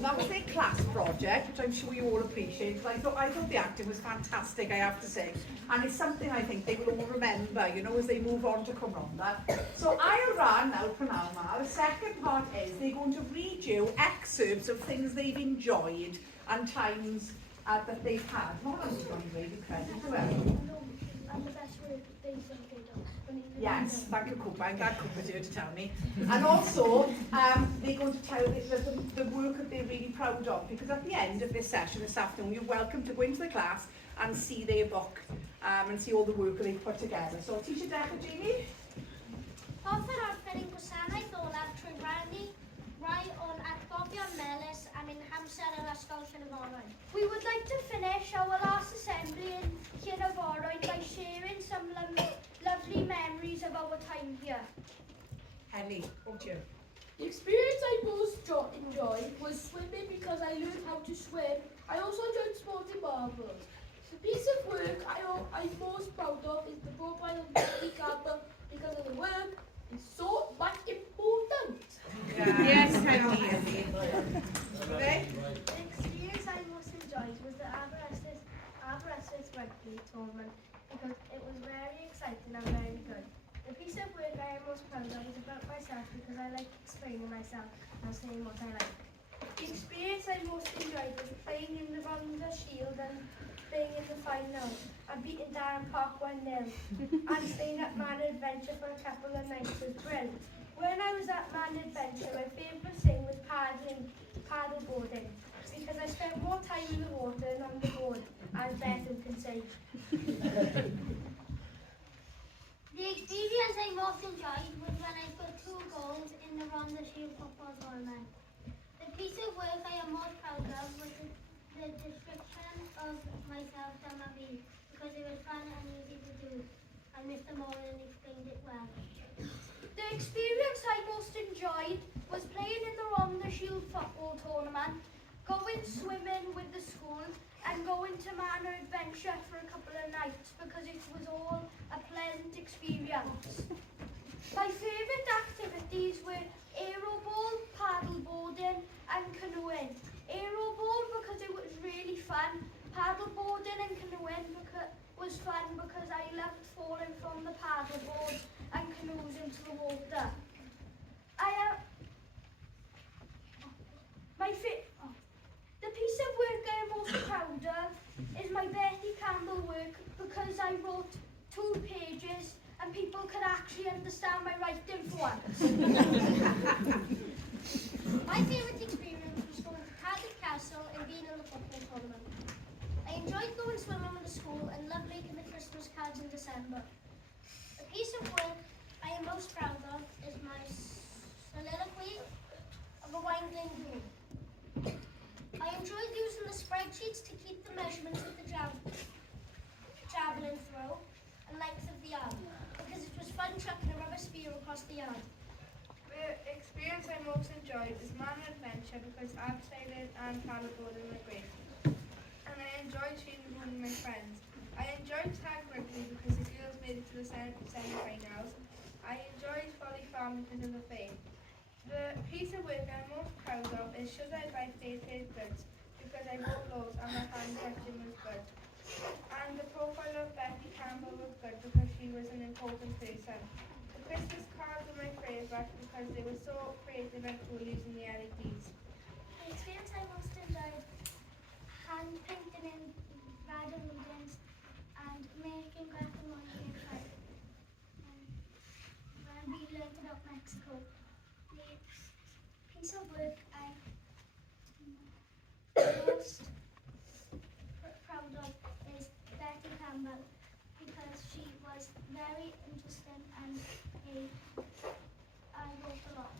And that was their class project, which I'm sure you all appreciate. I thought the acting was fantastic, I have to say. And it's something I think they will all remember, you know, as they move on to Cymronda. So I'll run now for now, the second part is they're going to read you excerpts of things they've enjoyed and times that they've had. Not only going to give you credit, whoever. And the best way they paid off. Yes, thank you, Cooper. I'm glad Cooper's here to tell me. And also, they're going to tell you the work that they're really proud of, because at the end of this session this afternoon, you're welcome to go into the class and see their book and see all the work that they've put together. So, Teacher Decca, Jamie? Hoffwn orffen ein gwasanaeth olaf trwy rannu rai o'n atgofion melys am ein hamser yr ysgol Llanfairpwll. We would like to finish our last assembly in Llanfairpwll by sharing some lovely memories of our time here. Henny, over to you. The experience I most enjoyed was swimming because I learned how to swim. I also enjoyed sporting marbles. The piece of work I'm most proud of is the profile of Becky Campbell because of the work is so much important. Yes, Henny. The experience I most enjoyed was the Aberystwyth rugby tournament because it was very exciting and very good. The piece of work I am most proud of is about myself because I like explaining myself and saying what I like. The experience I most enjoyed was playing in the Rhondda Shield and playing in the final and beating Darren Park 1-0 and staying at Man Adventure for a couple of nights was brilliant. When I was at Man Adventure, my favourite thing was paddleboarding because I spent more time in the water than on the board, as Bethan can say. The experience I most enjoyed was when I got 2 goals in the Rhondda Shield football tournament. The piece of work I am most proud of was the description of myself done by me because it was fun and easy to do, and Mr. Morgan explained it well. The experience I most enjoyed was playing in the Rhondda Shield football tournament, going swimming with the school, and going to Man Adventure for a couple of nights because it was all a pleasant experience. My favourite activities were aeroball, paddleboarding and canoeing. Aeroball because it was really fun, paddleboarding and canoeing was fun because I loved falling from the paddleboard and canoes into the water. The piece of work I am most proud of is my Betty Campbell work because I wrote 2 pages and people could actually understand my writing for once. My favourite experience was going to Cardiff Castle and being in the football tournament. I enjoyed going swimming with the school and loved making the Christmas cards in December. The piece of work I am most proud of is my soliloquy of a winding room. I enjoyed using the spreadsheets to keep the measurements of the javelin throw and length of the yard because it was fun chucking a rubber spear across the yard. The experience I most enjoyed is Man Adventure because abseiling and paddleboarding were great. And I enjoyed cheating with my friends. I enjoyed tag rugby because the girls made it to the semi-finals. I enjoyed volley farm because of the fame. The piece of work I'm most proud of is Should I Buy Fated Goods because I wrote loads and my handwriting was good. And the profile of Becky Campbell was good because she was an important person. The Christmas cards were my favourite because they were so creative and cool using the LEDs. The experience I most enjoyed hand painting in bridal weddings and making guacamole in fire. When we learned about Mexico. The piece of work I'm most proud of is Betty Campbell because she was very interesting and I wrote a lot.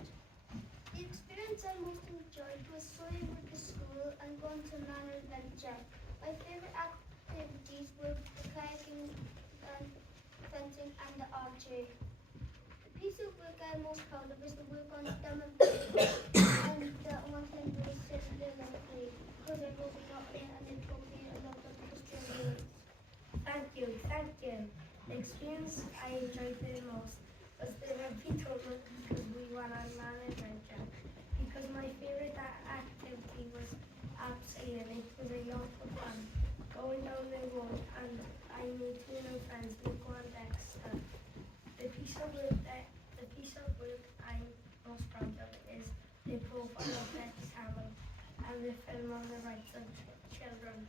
The experience I most enjoyed was swimming with the school and going to Man Adventure. My favourite activities were the kayaking and fencing and the archery. The piece of work I'm most proud of is the work on dumb and and the one thing was soliloquy because I wrote a lot in and it taught me a lot of history words. Thank you. The experience I enjoyed the most was the rugby tournament because we won our Man Adventure. Because my favourite activity making new friends, and going extra. The piece of work I'm most proud of is the profile of Becky Campbell and the film on the rights of children.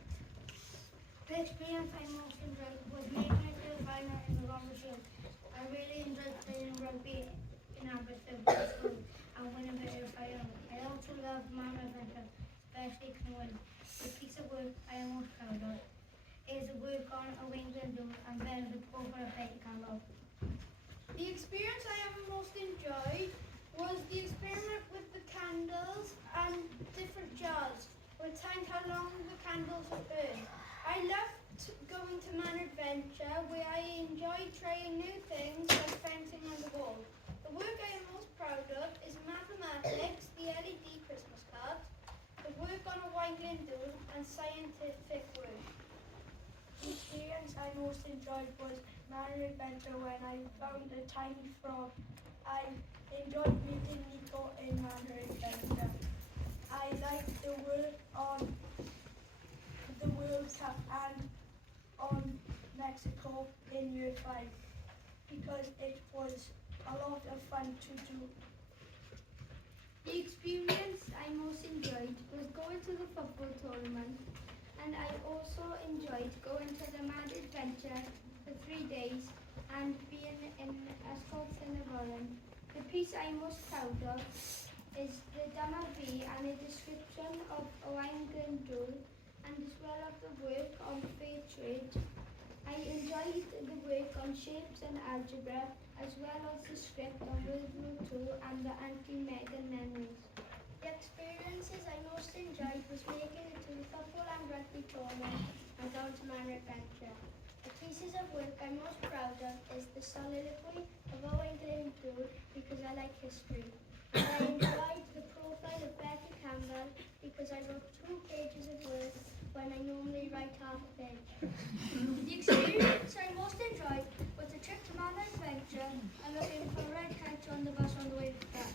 The experience I most enjoyed was making it to the final in the Rugby Shield. I really enjoyed playing rugby in Aberystwyth School and winning the final. I also loved Man Adventure, especially canoeing. The piece of work I am most proud of is the work on a England do and then the profile of Becky Campbell. The experience I have most enjoyed was the experiment with the candles and different jars. We timed how long the candles would burn. I loved going to Man Adventure where I enjoyed trying new things like fencing on the wall. The work I am most proud of is mathematics, the LED Christmas cards, the work on a Wangling Doodle and scientific work. The experience I most enjoyed was Man Adventure when I found a tiny frog. I enjoyed meeting Nico in Man Adventure. I liked the work on the World Cup and on Mexico in Year 5 because it was a lot of fun to do. The experience I most enjoyed was going to the football tournament, and I also enjoyed going to the Mad Adventure for 3 days and being in a sports in the Warren. The piece I'm most proud of is the Dama V and a description of Owain Glyndŵr and as well as the work on fair trade. I enjoyed the work on shapes and algebra as well as the script on World War II and the anti-Megan memories. The experiences I most enjoyed was making it to the football and rugby tournament and going to Man Adventure. The pieces of work I'm most proud of is the soliloquy of Owain Glyndŵr because I like history. And I enjoyed the profile of Becky Campbell because I wrote 2 pages of words when I normally write half a page. The experience I most enjoyed was the trip to Man Adventure and looking for red kites on the bus on the way back.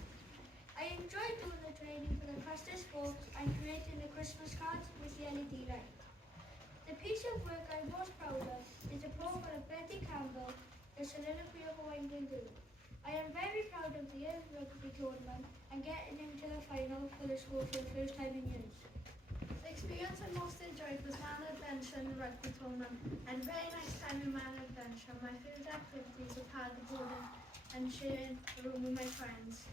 I enjoyed doing the training for the fastest sports and creating the Christmas cards with the LED light. The piece of work I'm most proud of is the profile of Betty Campbell, the soliloquy of Owain Glyndŵr. I am very proud of the year's rugby tournament and getting into the final for the school for the first time in years. The experience I most enjoyed was Man Adventure and the rugby tournament. I had a very nice time in Man Adventure. My favourite activities were paddleboarding and sharing a room with my friends.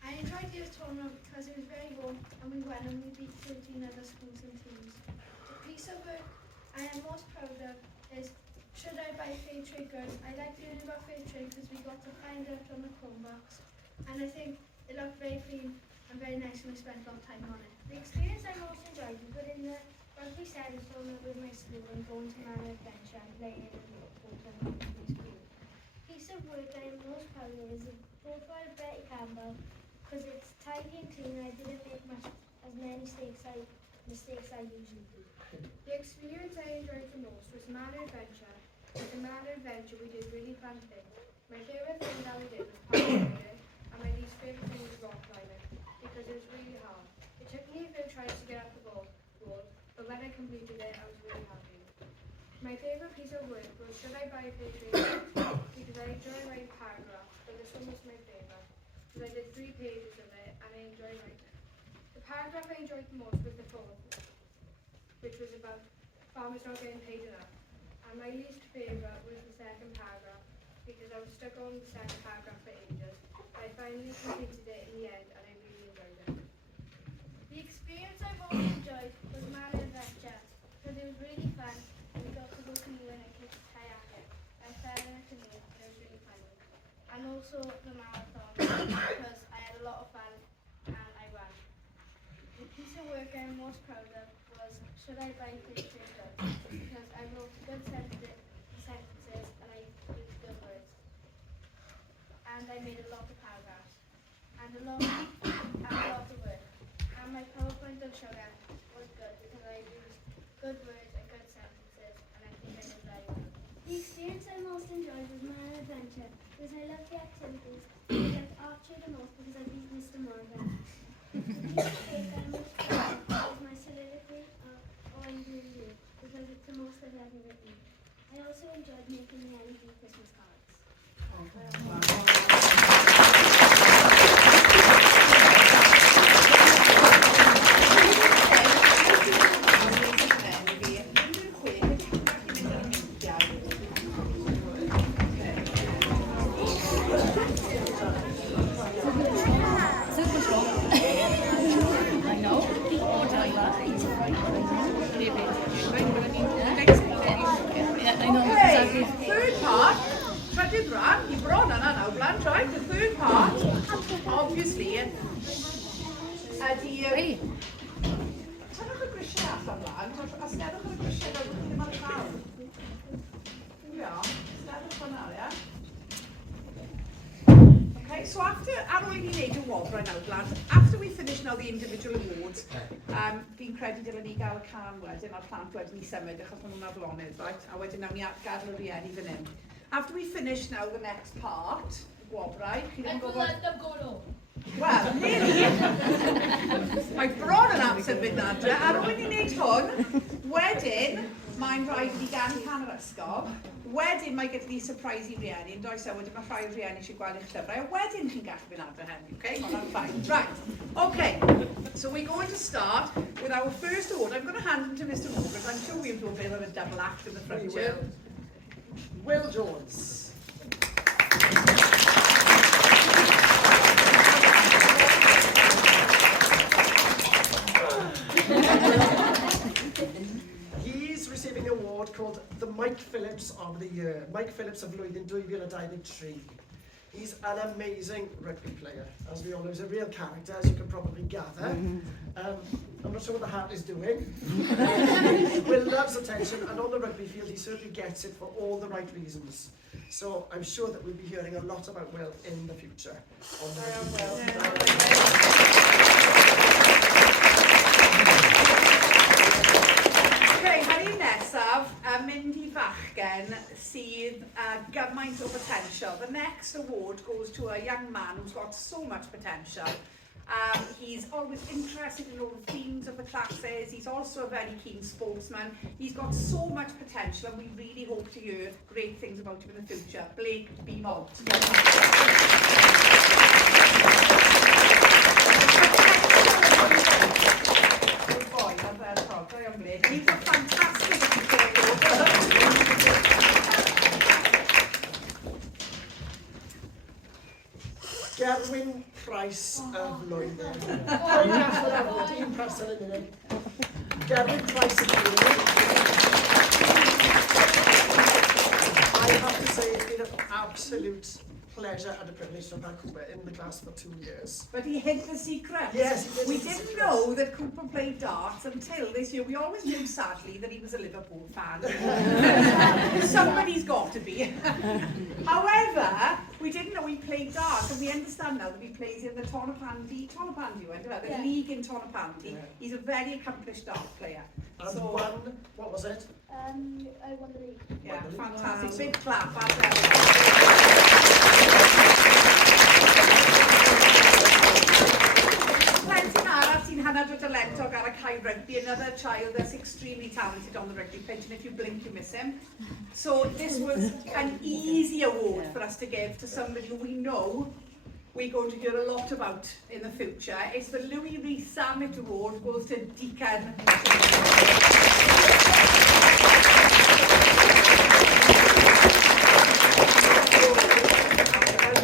I enjoyed the youth tournament because it was very warm and we won and we beat 13 other schools and teams. The piece of work I am most proud of is Should I Buy Fair Trade Goods? I like learning about fair trade because we got to find out on the Chromebox and I think it looked very clean and very nice and we spent a lot of time on it. The experience I most enjoyed was winning the rugby sevens tournament with my school and going to Man Adventure and playing in the football tournament with my school. Piece of work I am most proud of is the profile of Betty Campbell because it's tidy and clean and I didn't make as many mistakes I usually do. The experience I enjoyed the most was Man Adventure. With the Man Adventure we did really fun things. My favourite thing that we did was paddleboarding and my least favourite thing was rock climbing because it was really hard. It took me a few tries to get up the wall, but when I completed it I was really happy. My favourite piece of work was Should I Buy a Fair Trade Goods? Because I enjoy writing paragraphs, but this one was my favourite because I did 3 pages of it and I enjoyed writing it. The paragraph I enjoyed the most was the fourth, which was about farmers not getting paid enough. And my least favourite was the second paragraph because I was stuck on the second paragraph for ages. I finally completed it in the end and I really enjoyed it. The experience I most enjoyed was Man Adventure because it was really fun and we got to go canoeing and kayaking. I fell in a canoe and it was really funny. And also the marathon because I had a lot of fun and I won. The piece of work I'm most proud of was Should I Buy Fair Trade Goods? Because I wrote good sentences and I used good words. And I made a lot of paragraphs and a lot of work. And my PowerPoint on sugar was good because I used good words and good sentences and I think I did very well. The experience I most enjoyed was Man Adventure because I loved the activities. I liked archery the most because I beat Mr. Morgan. The piece of work I most proud of was my soliloquy of Owain Glyndŵr because it's the most I've ever written. I also enjoyed enjoyed making the LED Christmas cards. Okay, third part. Trydydd rhan, I bron yna nawr, Blan, right? The third part, obviously, ydy... Tynwch y grisiau allan, Blan. Asnedwch y grisiau fel bod chi ddim ar y llaw. Ia, asnedwch hwnna, ia? Okay, so after, ar ôl I ni wneud y wobrau nawr, Blan, after we finish now the individual awards, fi'n credu dylen ni gael y can wedyn, a'r plant wedyn ni symud, achos maen nhw'n adlonydd, right? A wedyn nawn ni gadael y rieni fan hyn. After we finish now the next part, gwobrau, chi ddim yn gwybod... Let them go now. Wel, nearly. Mae bron yn amser fynd adre. Ar ôl I ni wneud hwn, wedyn, mae'n rhaid i gan can yr ysgol. Wedyn mae gyda ni surprise I rieni, yn does e, wedyn mae rhai rieni eisiau gweld eich llyfrau. A wedyn chi'n gallu fynd adre hynny, okay? Mae hwnna'n fine. Right, okay. So we're going to start with our first award. I'm going to hand it to Mr. Morgan. I'm sure we'll do a bit of a double act in the front. Will Jones. He's receiving an award called the Mike Phillips of the Year. Mike Phillips of blwyddyn 2023. He's an amazing rugby player. As we all know, he's a real character, as you can probably gather. I'm not sure what the hat is doing. Will loves attention, and on the rugby field, he certainly gets it for all the right reasons. So I'm sure that we'll be hearing a lot about Will in the future. On the rugby field. Okay, hynny nesaf, mynd I fachgen sydd gymaint o potential. The next award goes to a young man who's got so much potential. He's always interested in all the themes of the classes. He's also a very keen sportsman. He's got so much potential, and we really hope to hear great things about him in the future. Blake Beamolt. Good boy, that's their talk. Go on, Blake. He's a fantastic Gerwyn Price of Blwyddyn. Very national level, team person in it. Gerwyn Price of Blwyddyn. I have to say it's been an absolute pleasure and a privilege to have had Cooper in the class for 2 years. But he hid the secret. Yes, he did. We didn't know that Cooper played darts until this year. We always knew, sadly, that he was a Liverpool fan. Somebody's got to be. However, we didn't know he played darts, and we understand now that he plays in the Tonopandi, the league in Tonopandi. Yeah. He's a very accomplished dart player. And So, won, what was it? I won the league. yeah, Wonderful. fantastic. Wow. Big clap. Plentyn arall sy'n hanner o dalentog ar y cae rugby, another child that's extremely talented on the rugby pitch, and if you blink, you miss him. So this was an easy award for us to give to somebody who we know we're going to hear a lot about in the future. It's the Louis Rees Summit Award, goes to Deacon.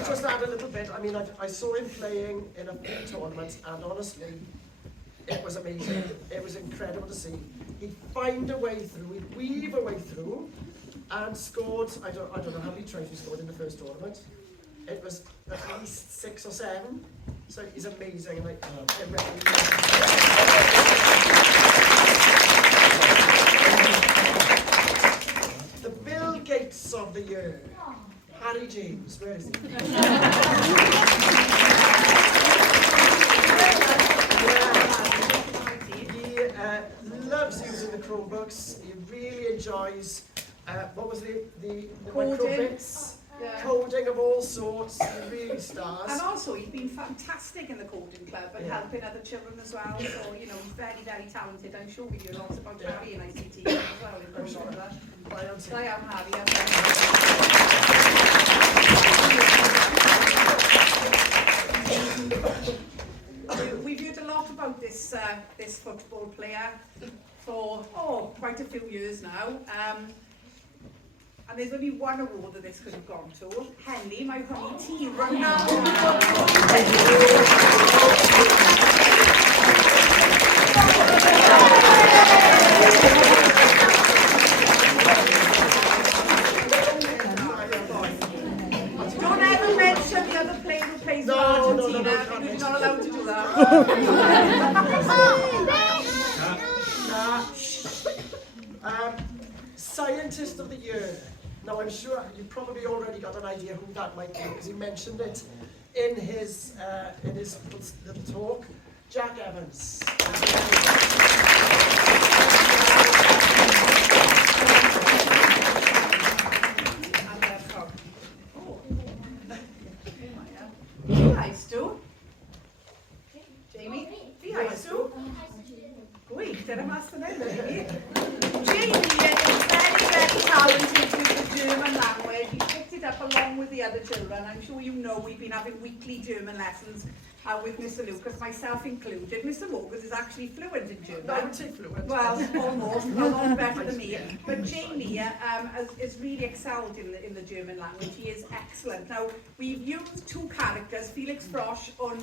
Just add a little bit. I mean, I saw him playing in a few tournaments, and honestly, it was amazing. It was incredible to see. He'd find a way through, he'd weave a way through, and scored, I don't know how many tries he scored in the first tournament. It was at least 6 or 7. So he's amazing. Like, the Bill Gates of the year. Harry James, where is he? He loves using the Chromebooks. He really enjoys, what was the Coding. microbits? Yeah. Coding of all sorts, really stars. And also, he's been fantastic in the coding club and Yeah. helping other children as well. So, you know, he's very, very talented. I'm sure we hear lots about Harry in ICT as well. In I'm sure. I am Harry. We've heard a lot about this football player for quite a few years now. And there's only one award that this could have gone to. Henley, my honey tea, Ronaldo. Don't ever mention the other player who plays for Argentina, because you're not allowed to do that. Scientist of the Year. Now I'm sure you've probably already got an idea who that might be because he mentioned it in his little talk. Jack Evans. Nice, Stu. Jamie, be nice, Stu. Wait, did I master now, Jamie? Jamie is very, very talented with the German language. He picked it up along with the other children. I'm sure you know we've been having weekly German lessons with Mr. Lucas, myself included. Mr. Morgan is actually fluent in German. Not fluent. Well, almost, a lot better than me. But Jamie is really excelled in the German language. He is excellent. Now, we've used two characters, Felix Frosch and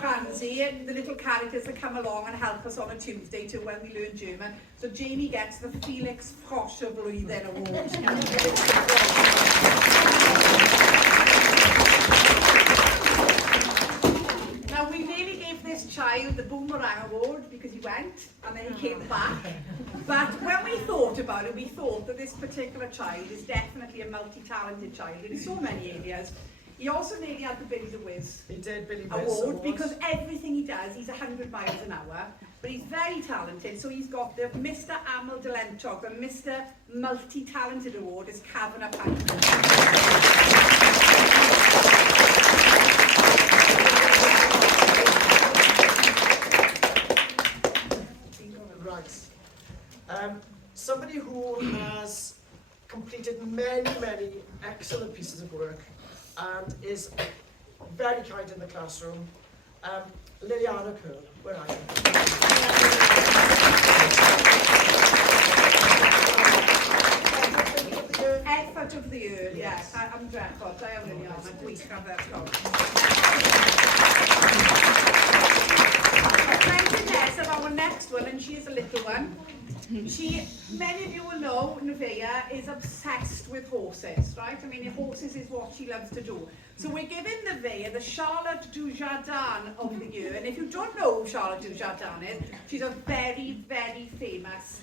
Franzi, the little characters that come along and help us on a Tuesday too when we learn German. So Jamie gets the Felix Frosch of blwyddyn award. Now we nearly gave this child the Boomerang Award because he went and then he came back. But when we thought about it, we thought that this particular child is definitely a multi-talented child in so many areas. He also nearly had the Billy the Whiz He did Billy Whiz award because everything he does, he's 100 miles an hour. But he's very talented, so he's got the Mr. Amel Delentog, the Mr. Multi-Talented Award is Cavanagh Pike. Right. Somebody who has completed many excellent pieces of work and is very kind in the classroom. Liliana Curl, where are you? Effort of the year, yes. I'm dreadful, I am Liliana, gweithio ferchog. Ness of our next one, and she is a little one. Many of you will know, Nevaeh is obsessed with horses, right? I mean, horses is what she loves to do. So we're giving Nevaeh the Charlotte Dujardin of the year. And if you don't know who Charlotte Dujardin is, she's a very famous,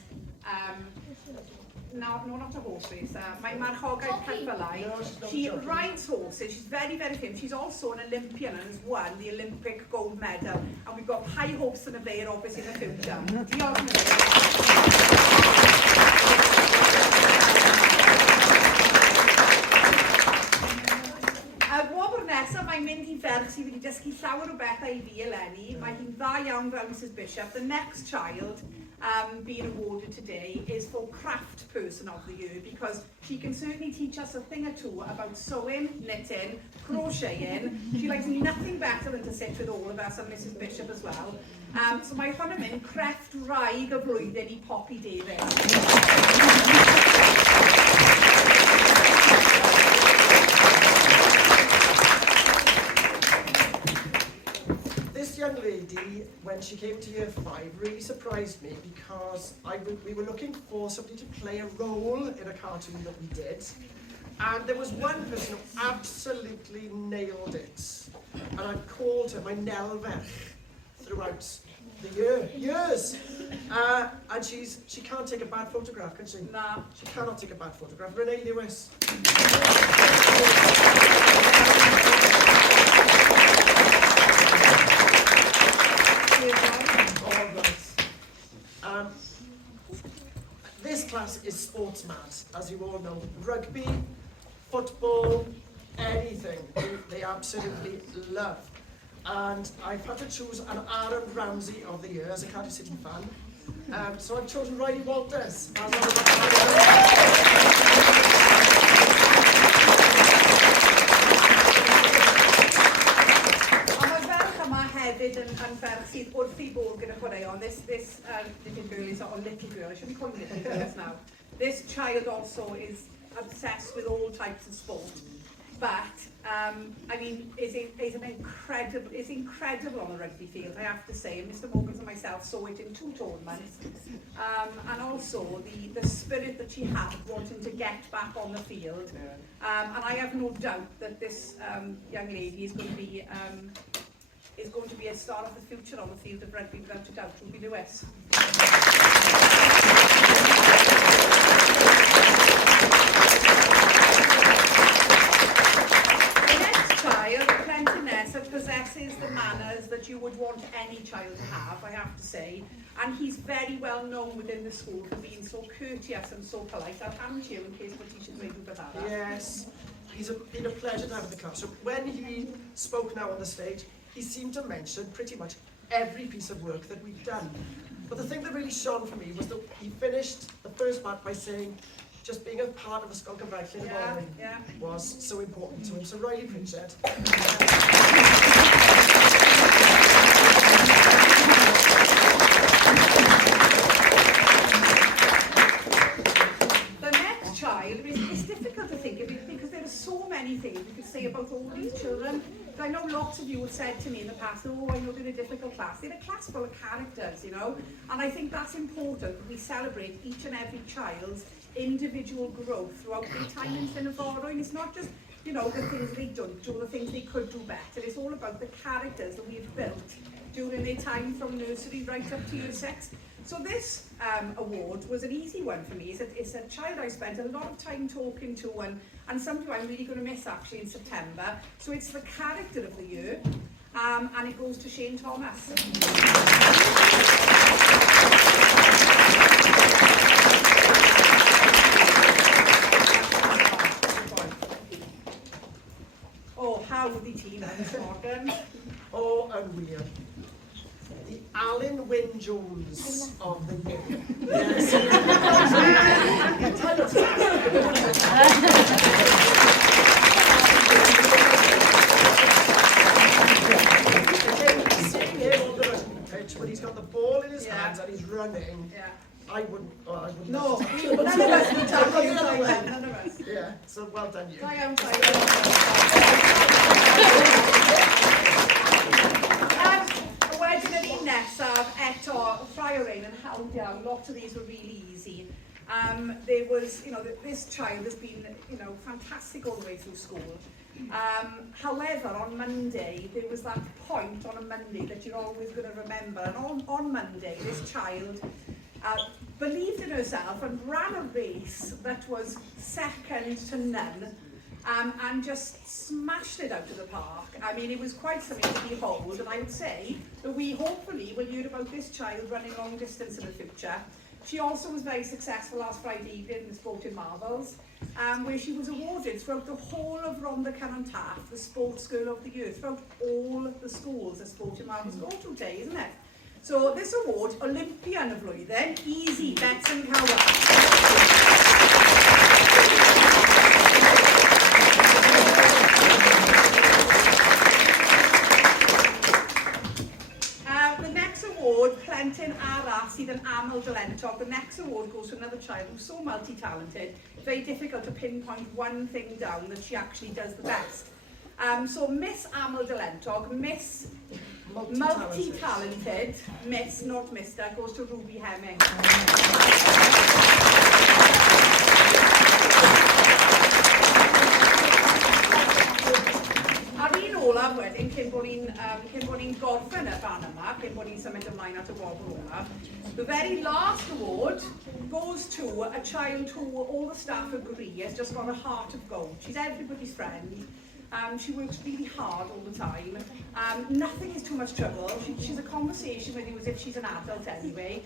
no, not a horse racer. My marchogaeth ceffylau. She rides horses. She's very famous. She's also an Olympian and has won the Olympic gold medal. And we've got high hopes for Nevaeh, obviously, in the future. Diolch, Gwobr nesaf, mae'n mynd i ferch sydd wedi dysgu llawer o bethau I fi eleni. Mae hi'n dda iawn fel Mrs Bishop. The next child being awarded today is for Craft Person of the Year because she can certainly teach us a thing or two about sewing, knitting, crocheting. She likes nothing better than to sit with all of us and Mrs Bishop as well. So mae hwn yn mynd crefft wraig y blwyddyn I Poppy Davis. This young lady, when she came to year 5, really surprised me because we were looking for somebody to play a role in a cartoon that we did. And there was one person who absolutely nailed it. And I've called her my Nelvech throughout the years. And she can't take a bad photograph, can she? No. She cannot take a bad photograph. Renee Lewis. This class is sports mad, as you all know. Rugby, football, anything, they absolutely love. And I've had to choose an Aaron Ramsey of the year as a Cardiff City fan. So I've chosen Riley Walters as one of hefyd yn ferch sydd wrth I bod gyda chwaraeon. This little girl is, or little girl, I shouldn't call them little girls now. This child also is obsessed with all types of sport. But, I mean, is incredible on the rugby field, I have to say. And Mr. Morgan and myself saw it in 2 tournaments. And also the spirit that she had wanting to get back on the field. And I have no doubt that this young lady is going to be a star of the future on the field of rugby, without a doubt. Ruby Lewis. Possesses the manners that you would want any child to have, I have to say, and he's very well known within the school for being so courteous and so polite. I'll hand you in case what teachers may do about that. Yes, he's been a pleasure to have in the class. So when he spoke now on the stage, he seemed to mention pretty much every piece of work that we've done. But the thing that really shone for me was that he finished the first part by saying just being a part of a Skull Convention was so important to him. So Riley Pritchard. The next child, it's difficult to think of it because there are so many things we could say about all these children. I know lots of you have said to me in the past, oh, I know they're a difficult class. They're a class full of characters, you know, and I think that's important that we celebrate each and every child's individual growth throughout their time in Finnaforo. And it's not just, you know, the things they don't do, the things they could do better. It's all about the characters that we've built during their time from nursery right up to year 6. So this award was an easy one for me. It's a child I spent a lot of time talking to and somebody I'm really going to miss actually in September. So it's the character of the year, and it goes to Shane Thomas. Oh, how the team, Mr. Morgan. Oh, and William. The Alan Wynne Jones of the year. Yes. Seeing him on the rugby pitch when he's got the ball in his hands and he's running, I wouldn't. No, none of us need to have you like that, none of us. Yeah, so well done you. I am wedyn yr un nesaf, eto, ffraio rein yn hawdd iawn. Lot of these were really easy. There was, you know, this child has been, you know, fantastic all the way through school. However, on Monday, there was that point on a Monday that you're always going to remember. And on Monday, this child believed in herself and ran a race that was second to none. And just smashed it out of the park. I mean, it was quite something to behold, and I would say that we hopefully will hear about this child running long distance in the future. She also was very successful last Friday evening in the Sporting Marvels, where she was awarded throughout the whole of Rhondda Cynon Taf the Sports Girl of the Year, throughout all the schools that Sporting Marvels go to today, isn't it? So this award, Olympian y Flwyddyn, easy, Betson Cowan. Plentyn arall sydd yn aml dylentog. The next award goes to another child who's so multi-talented, very difficult to pinpoint one thing down that she actually does the best. So Miss Aml Dylentog, Miss Multi-talented, Miss, not Mr, goes to Ruby Hemming. Ar un olaf wedyn, cyn bod ni'n gorffen y fan yma, cyn bod ni'n symud ymlaen at y gwobrau olaf, the very last award goes to a child who all the staff agree has just got a heart of gold. She's everybody's friend. She works really hard all the time. Nothing is too much trouble. She's a conversation with you as if she's an adult anyway.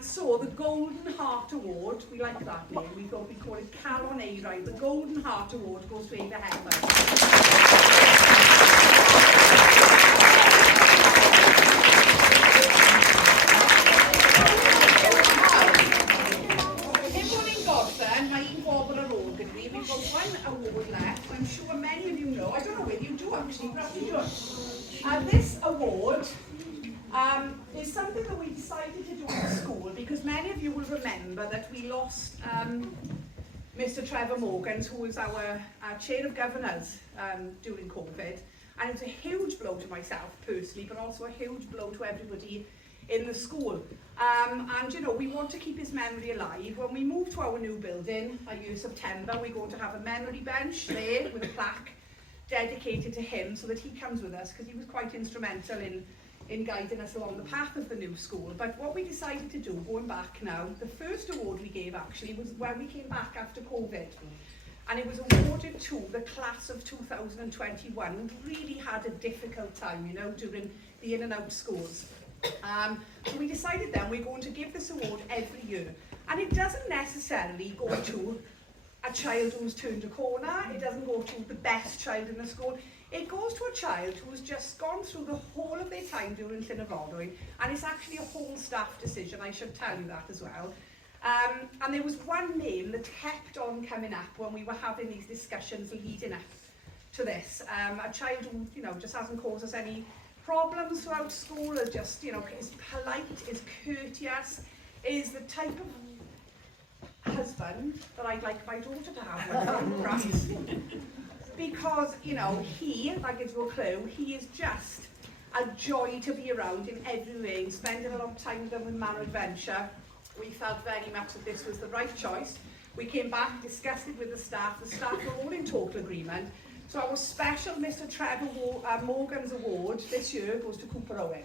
So the Golden Heart Award, we like that name. We call it Calon A, right? The Golden Heart Award goes to Ada Hemmer. We've got one award left. I'm sure many of you know. I don't know whether you do actually, perhaps you don't. This award is something that we decided to do at school because many of you will remember that we lost Mr. Trevor Morgan, who was our chair of governors during COVID. And it was a huge blow to myself personally, but also a huge blow to everybody in the school. And you know, we want to keep his memory alive. When we move to our new building, September, we're going to have a memory bench there with a plaque dedicated to him so that he comes with us, because he was quite instrumental in guiding us along the path of the new school. But what we decided to do, going back now, the first award we gave actually was when we came back after COVID. And it was awarded to the class of 2021, who really had a difficult time, you know, during the in and out schools. So we decided then we're going to give this award every year. And it doesn't necessarily go to a child who's turned a corner, it doesn't go to the best child in the school, it goes to a child who's just gone through the whole of their time during Llynnoddwy, and it's actually a whole staff decision, I should tell you that as well. And there was one name that kept on coming up when we were having these discussions leading up to this. A child who, you know, just hasn't caused us any problems throughout school, is just, you know, is polite, is courteous, is the type of husband that I'd like my daughter to have, perhaps. Because, you know, that gives you a clue, he is just a joy to be around in every way. Spending a lot of time with him with Manor Adventure, we felt very much that this was the right choice. We came back, discussed it with the staff were all in total agreement. So our special Mr. Trevor Morgan's award this year goes to Cooper Owen.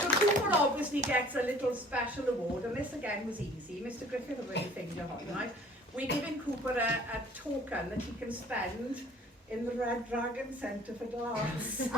So Cooper obviously gets a little special award, and this again was easy. Mr. Griffith already figured it out, right? We're giving Cooper a token that he can spend in the Red Dragon Centre for Glass.